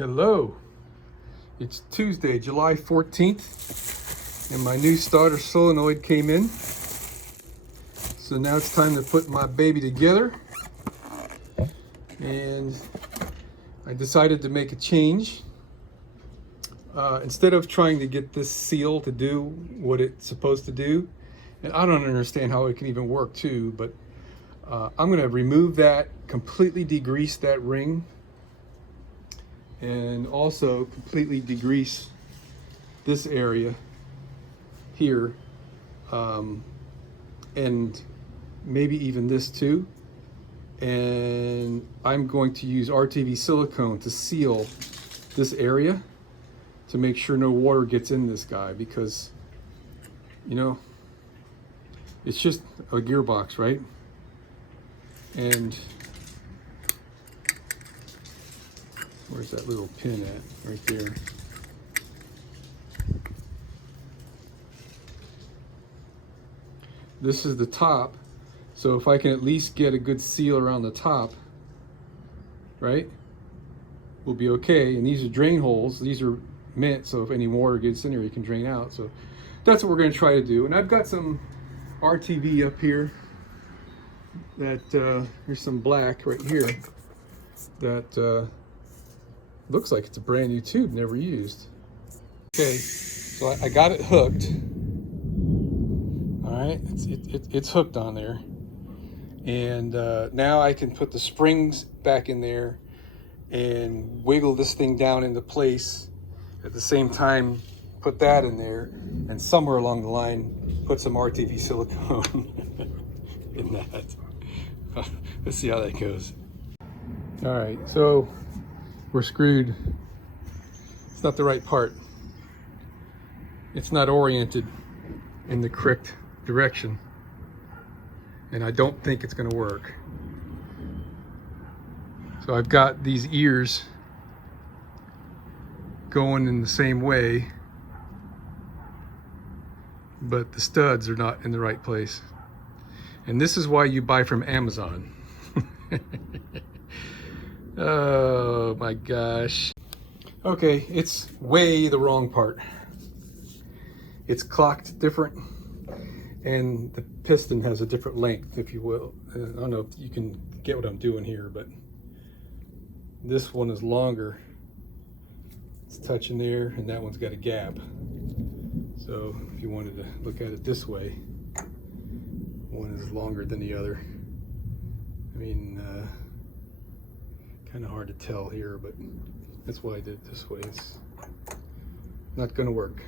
Hello, it's Tuesday, July 14th, and my new starter solenoid came in. So now it's time to put my baby together. And I decided to make a change. Instead of trying to get this seal to do what it's supposed to do, and I don't understand how it can even work too, but I'm gonna remove that, completely degrease that ring, and also completely degrease this area here, and maybe even this too. And I'm going to use RTV silicone to seal this area to make sure no water gets in this guy, because you know it's just a gearbox, right? And where's that little pin at? Right there. This is the top, so if I can at least get a good seal around the top, right, we'll be okay. And these are drain holes. These are meant so if any water gets in there, you can drain out. So that's what we're going to try to do. And I've got some RTV up here that here's some black right here that looks like it's a brand new tube, never used. Okay, so I got it hooked. All right, it's hooked on there, and now I can put the springs back in there and wiggle this thing down into place. At the same time, put that in there, and somewhere along the line, put some RTV silicone in that. Let's see how that goes. All right, so we're screwed. It's not the right part. It's not oriented in the correct direction, and I don't think it's going to work. So I've got these ears going in the same way, but the studs are not in the right place. And this is why you buy from Amazon. Oh my gosh. Okay, it's way the wrong part. It's clocked different, and the piston has a different length, if you will. I don't know if you can get what I'm doing here, but this one is longer. It's touching there, and that one's got a gap. So if you wanted to look at it this way, one is longer than the other. I mean, kind of hard to tell here, but that's why I did it this way. It's not going to work.